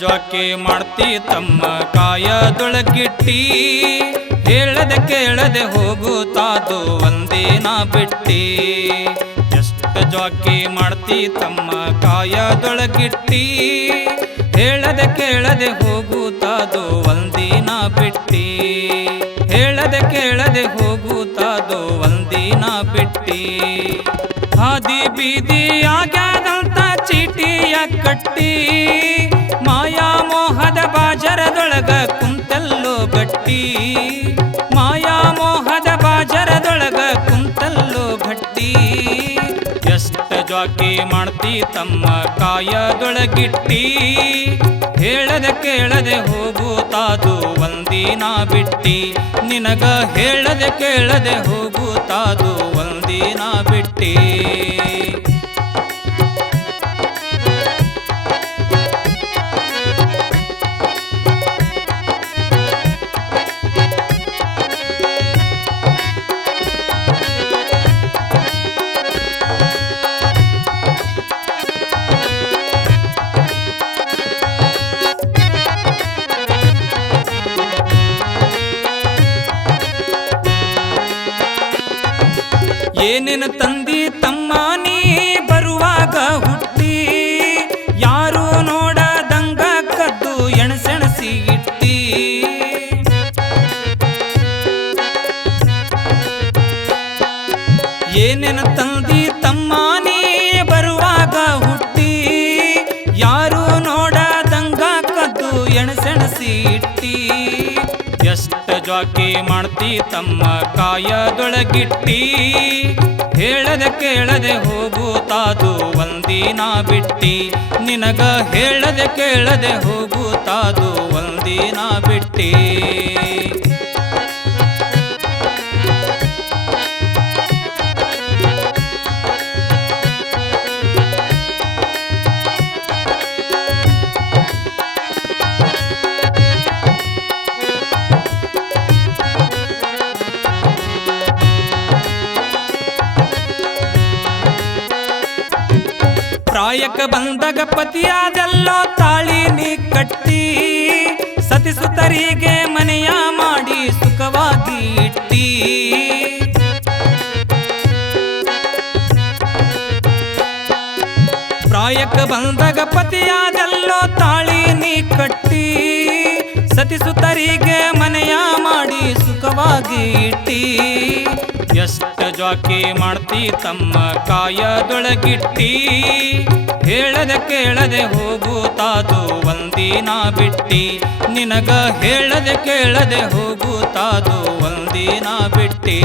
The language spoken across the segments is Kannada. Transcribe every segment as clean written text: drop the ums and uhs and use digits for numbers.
ಜ್ವಾಕಿ ಮಾಡ್ತಿ ತಮ್ಮ ಕಾಯದೊಳಗಿಟ್ಟಿ ಹೇಳದೆ ಕೇಳದೆ ಹೋಗುತ್ತಾದು ಒಂದಿನ ಬಿಟ್ಟಿ ಎಷ್ಟು ಜ್ವಾಕಿ ಮಾಡ್ತಿ ತಮ್ಮ ಕಾಯದೊಳಗಿಟ್ಟಿ ಹೇಳದೆ ಕೇಳದೆ ಹೋಗುತ್ತಾದು ಒಂದಿನ ಬಿಟ್ಟಿ ಹೇಳದೆ ಕೇಳದೆ ಹೋಗುತ್ತಾದು ಒಂದಿನ ಬಿಟ್ಟಿ ಹಾದಿ ಬೀದಿಯಾಗ್ಯಾದಂತ ಚೀಟಿಯ ಕಟ್ಟಿ ಮಾಯಾ ಮೋಹದ ಬಾಜರದೊಳಗ ಕುಂತಲ್ಲೋ ಗಟ್ಟಿ ಮಾಯಾ ಮೋಹದ ಬಾಜರದೊಳಗ ಕುಂತಲ್ಲೋ ಗಟ್ಟಿ ಎಷ್ಟು ಜ್ವಾಕಿ ಮಾಡ್ತಿ ತಮ್ಮ ಕಾಯದೊಳಗಿಟ್ಟಿ ಹೇಳದೆ ಕೇಳದೆ ಹೋಗುತ್ತಾದು ಒಂದಿನ ಬಿಟ್ಟಿ ನಿನಗ ಹೇಳದೆ ಕೇಳದೆ ಹೋಗುತ್ತಾದು ಒಂದಿನ ಬಿಟ್ಟಿ ಏನೇನು ತಂದಿ ತಮ್ಮ ನೀ ಬರುವಾಗ ಹುಟ್ಟಿ ಯಾರು ನೋಡದಂಗ ಕದ್ದು ಎಣಸೆಣಸಿ ಇಟ್ಟಿ ಏನೇನು ತಂದಿ ತಮ್ಮ ನೀ ಬರುವಾಗ ಹುಟ್ಟಿ ಯಾರು ನೋಡದಂಗ ಕದ್ದು ಎಣಸೆಣಸಿ ಇಟ್ಟಿ ಎಷ್ಟು ಜ್ವಾಕಿ ಮಾಡ್ತಿ ತಮ್ಮ ಕಾಯದೊಳಗಿಟ್ಟಿ ಹೇಳದೆ ಕೇಳದೆ ಹೋಗುತ್ತಾದು ಒಂದಿನ ಬಿಟ್ಟಿ ನಿನಗ ಹೇಳದೆ ಕೇಳದೆ ಹೋಗುತ್ತಾದು ಒಂದಿನ ಬಿಟ್ಟಿ ಪ್ರಾಯಕ ಬಂದಾಗ ಪತಿಯಾದೆಲ್ಲೋ ತಾಳಿ ನೀ ಕಟ್ಟಿ ಸತಿಸುತ್ತರಿಗೆ ಮನೆಯ ಮಾಡಿ ಸುಖವಾಗಿ ಇಟ್ಟಿ ಪ್ರಾಯಕ ಬಂದಾಗ ಪತಿಯಾದೆಲ್ಲೋ ತಾಳಿ ನೀ ಕಟ್ಟಿ ಸತಿಸುತ್ತರಿಗೆ ಮನೆಯ ಮಾಡಿ ಸುಖವಾಗಿ ಇಟ್ಟಿ ಎಷ್ಟು ಜ್ವಾಕಿ ಮಾಡ್ತಿ ತಮ್ಮ ಕಾಯದೊಳಗಿಟ್ಟಿ ಹೇಳದೆ ಕೇಳದೆ ಹೋಗುತ್ತಾದು ಒಂದಿನ ಬಿಟ್ಟಿ ನಿನಗ ಹೇಳದೆ ಕೇಳದೆ ಹೋಗುತ್ತಾದು ಒಂದಿನ ಬಿಟ್ಟಿ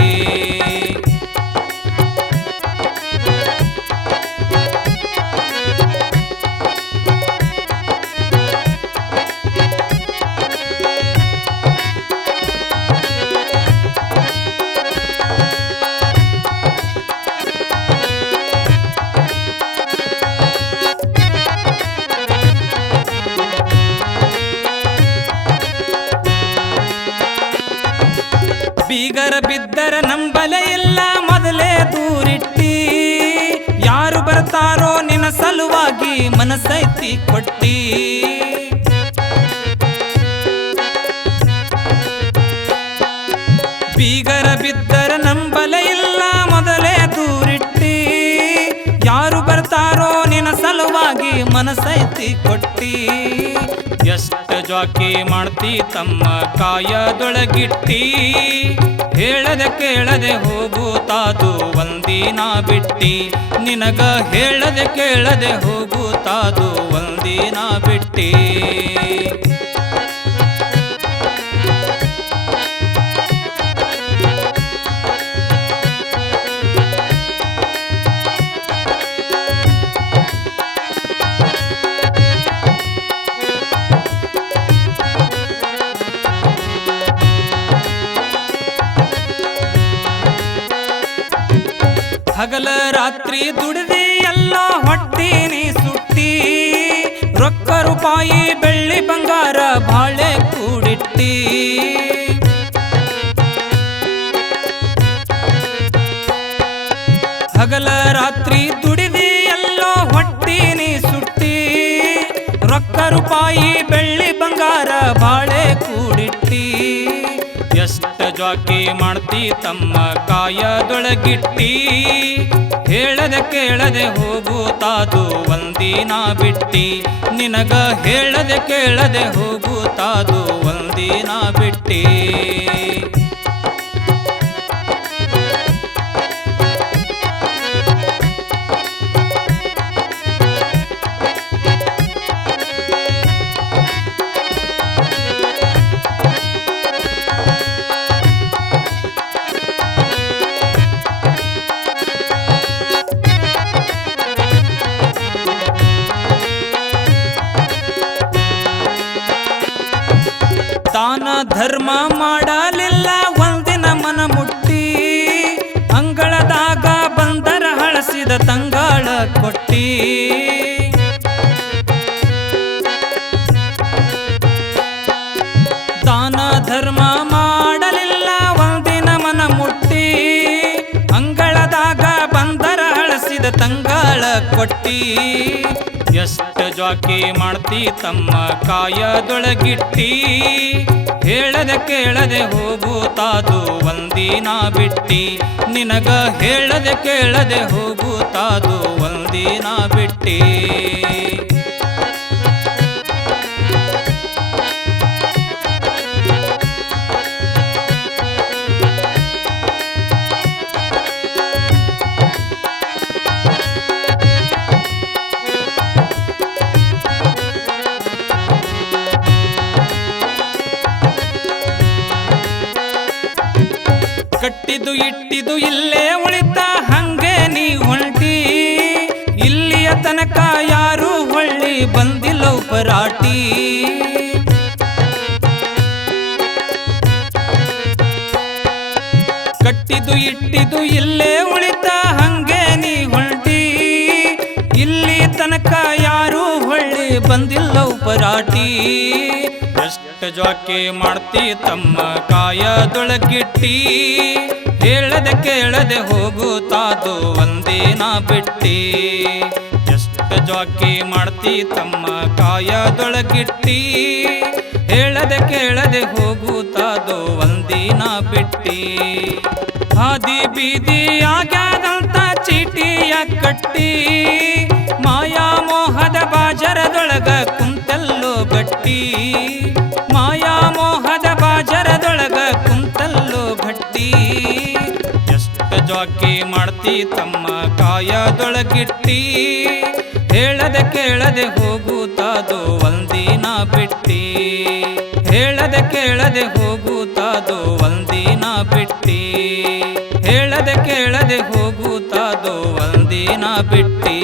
ಬೀಗರ ಬಿದ್ದರ ನಂಬಲೆ ಇಲ್ಲ ಮೊದಲೇ ದೂರಿಟ್ಟಿ ಯಾರು ಬರ್ತಾರೋ ನಿನ್ನ ಸಲುವಾಗಿ ಮನಸೈತಿ ಕೊಟ್ಟಿ ಬೀಗರ ಬಿದ್ದರ ನಂಬಲೆ ಇಲ್ಲ ಮೊದಲೇ ದೂರಿಟ್ಟಿ ಯಾರು ಬರ್ತಾರೋ ನಿನ್ನ ಸಲುವಾಗಿ ಮನಸೈತಿ ಕೊಟ್ಟಿ ಎಷ್ಟು ಜ್ವಾಕಿ ಮಾಡ್ತಿ ತಮ್ಮ ಕಾಯದೊಳಗಿಟ್ಟಿ ಹೇಳದೆ ಕೇಳದೆ ಹೋಗುತ್ತಾದು ಒಂದಿನ ಬಿಟ್ಟಿ ನಿನಗ ಹೇಳದೆ ಕೇಳದೆ ಹೋಗುತ್ತಾದು ಒಂದಿನ ಬಿಟ್ಟಿ ಹಗಲ ರಾತ್ರಿ ದುಡಿದಿ ಎಲ್ಲ ಹೊಟ್ಟಿನಿ ಸುಟ್ಟಿ ರೊಕ್ಕ ರೂಪಾಯಿ ಬೆಳ್ಳಿ ಬಂಗಾರ ಬಾಳೆ ಕೂಡಿಟ್ಟಿ ಹಗಲ ರಾತ್ರಿ ದುಡಿದಿ ಎಲ್ಲ ಹೊಟ್ಟಿನಿ ಸುಟ್ಟಿ ರೊಕ್ಕ ರೂಪಾಯಿ ರೂಪಾಯಿ ಬೆಳ್ಳಿ ಬಂಗಾರ ಬಾಳೆ ಕೂಡಿಟ್ಟಿ ಎಷ್ಟ ಜ್ವಾಕಿ ಮಾಡ್ತಿ ತಮ್ಮ ಕಾಯದೊಳಗಿಟ್ಟಿ ಹೇಳದೆ ಕೇಳದೆ ಹೋಗುತ್ತಾದು ಒಂದಿನ ಬಿಟ್ಟಿ ನಿನಗ ಹೇಳದೆ ಕೇಳದೆ ಹೋಗುತ್ತಾದು ಒಂದಿನ ಬಿಟ್ಟಿ ದಾನ ಧರ್ಮ ಮಾಡಲಿಲ್ಲ ಒಂದಿನ ಮನ ಮುಟ್ಟಿ ಅಂಗಳದಾಗ ಬಂದರ ಹಳಸಿದ ತಂಗಾಳ ಕೊಟ್ಟಿ ದಾನ ಧರ್ಮ ಮಾಡಲಿಲ್ಲ ಒಂದಿನ ಮನ ಮುಟ್ಟಿ ಅಂಗಳದಾಗ ಬಂದರ ಹಳಸಿದ ತಂಗಾಳ ಕೊಟ್ಟಿ ಎಷ್ಟ ಜ್ವಾಕಿ ಮಾಡ್ತಿ ತಮ್ಮ ಕಾಯದೊಳಗಿಟ್ಟಿ ಹೇಳದೆ ಕೇಳದೆ ಹೋಗುತ್ತಾದು ಒಂದಿನ ಬಿಟ್ಟಿ ನಿನಗ ಹೇಳದೆ ಕೇಳದೆ ಹೋಗುತ್ತಾದು ಒಂದಿನ ಬಿಟ್ಟಿ ಕಟ್ಟಿದು ಇಟ್ಟಿದು ಇಲ್ಲೇ ಉಳಿತ ಹಂಗೆ ನೀ ಹೊಂಟಿ ಇಲ್ಲಿಯ ತನಕ ಯಾರು ಹೊಳ್ಳಿ ಬಂದಿಲ್ಲ ಉಪರಾಟಿ ಕಟ್ಟಿದು ಇಟ್ಟಿದು ಇಲ್ಲೇ ಉಳಿತ ಹಂಗೆ ನೀ ಹೊಂಟಿ ಇಲ್ಲಿ ತನಕ ಯಾರು ಹೊಳ್ಳಿ ಬಂದಿಲ್ಲ ಉಪರಾಟಿ ಎಷ್ಟ ಜ್ವಾಕಿ ಮಾಡ್ತಿ ತಮ್ಮ ಕಾಯದೊಳಗಿಟ್ಟಿ ಹೇಳದೆ ಕೇಳದೆ ಹೋಗುತ್ತಾದು ಒಂದಿನ ಬಿಟ್ಟಿ ಎಷ್ಟ ಜ್ವಾಕಿ ಮಾಡ್ತಿ ತಮ್ಮ ಕಾಯದೊಳಗಿಟ್ಟಿ ಹೇಳದೆ ಕೇಳದೆ ಹೋಗುತ್ತಾದು ಒಂದಿನ ಬಿಟ್ಟಿ ಹಾದಿ ಬೀದಿ ಆಗ್ಯಾದಂತ ಚೀಟಿಯ ಕಟ್ಟಿ ಮಾಯಾ ಮೋಹದ ಬಾಜರದೊಳಗ ಕುಂತಲ್ಲೋ ಗಟ್ಟಿ ಮಾಯಾ ಮೋಹದ ಬಾಜರದೊಳಗ ಕುಂತಲ್ಲೋ ಗಟ್ಟಿ ಎಷ್ಟ ಜ್ವಾಕಿ ಮಾಡ್ತಿ ತಮ್ಮ ಕಾಯದೊಳಗಿಟ್ಟಿ ಹೇಳದೆ ಕೇಳದೆ ಹೋಗುತ್ತಾದು ಒಂದಿನ ಬಿಟ್ಟಿ ಹೇಳದೆ ಕೇಳದೆ ಹೋಗುತ್ತಾದು ಒಂದಿನ ಬಿಟ್ಟಿ ಹೇಳದೆ ಕೇಳದೆ ಹೋಗುತ್ತಾದು ಒಂದಿನ ಬಿಟ್ಟಿ